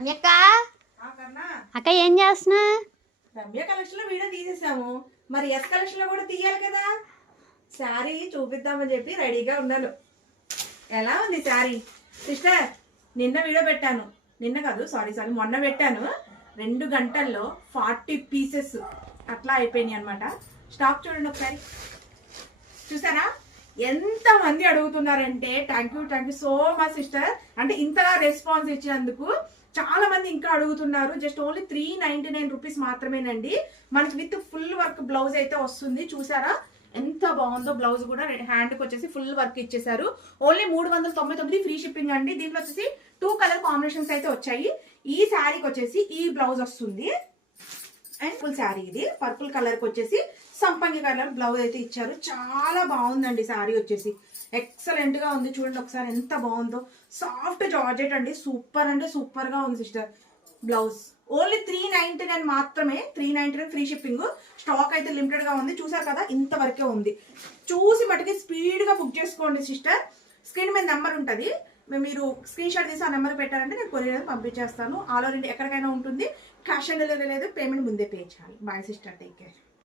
అక్క అక్క ఏం చేస్తున్నా? రమ్య కలెక్షన్ లో వీడియో తీసేసాము, మరి ఎస్ కలెక్షన్ లో కూడా తీయాలి కదా. శారీ చూపిద్దామని చెప్పి రెడీగా ఉన్నాను. ఎలా ఉంది శారీ సిస్టర్? నిన్న వీడియో పెట్టాను, నిన్న కాదు సారీ మొన్న పెట్టాను. 2 గంటల్లో 40 పీసెస్ అట్లా అయిపోయినాయి అనమాట. స్టాక్ చూడండి ఒకసారి, చూసారా ఎంత మంది అడుగుతున్నారంటే. Thank you so much sister, అంటే ఇంతగా రెస్పాన్స్ ఇచ్చినందుకు. చాలా మంది ఇంకా అడుగుతున్నారు. జస్ట్ ఓన్లీ 399 రూపీస్ మాత్రమేనండి. మనకి విత్ ఫుల్ వర్క్ బ్లౌజ్ అయితే వస్తుంది. చూసారా ఎంత బాగుందో. బ్లౌజ్ కూడా హ్యాండ్కి వచ్చేసి ఫుల్ వర్క్ ఇచ్చేసారు. ఓన్లీ 399 ఫ్రీ షిప్పింగ్ అండి. దీంట్లో వచ్చేసి 2 కలర్ కాంబినేషన్స్ అయితే వచ్చాయి. ఈ శారీకి వచ్చేసి ఈ బ్లౌజ్ వస్తుంది అండ్ ఫుల్ శారీ ఇది పర్పుల్ కలర్ కి వచ్చేసి సంపంగి కలర్ బ్లౌజ్ అయితే ఇచ్చారు. చాలా బాగుందండి శారీ వచ్చేసి, ఎక్సలెంట్ గా ఉంది. చూడండి ఒకసారి ఎంత బాగుందో. సాఫ్ట్ జార్జెట్ అండి, సూపర్ అంటే సూపర్ గా ఉంది సిస్టర్. బ్లౌజ్ ఓన్లీ 399 మాత్రమే. 399 ఫ్రీ షిప్పింగ్. స్టాక్ అయితే లిమిటెడ్ గా ఉంది. చూసారు కదా ఇంతవరకే ఉంది. చూసి మటుకి స్పీడ్ గా బుక్ చేసుకోండి సిస్టర్. స్క్రీన్ మీద నెంబర్ ఉంటుంది, మీరు స్క్రీన్ షాట్ తీసి ఆ నెంబర్ పెట్టారంటే నేను కొరియర్ పంపించేస్తాను. ఆల్ ఓవర్ ఇండియా ఎక్కడికైనా ఉంటుంది. క్యాష్ ఆన్ డెలివరీ లేదు, పేమెంట్ ముందే పే చేయాలి. Bye sister, take care.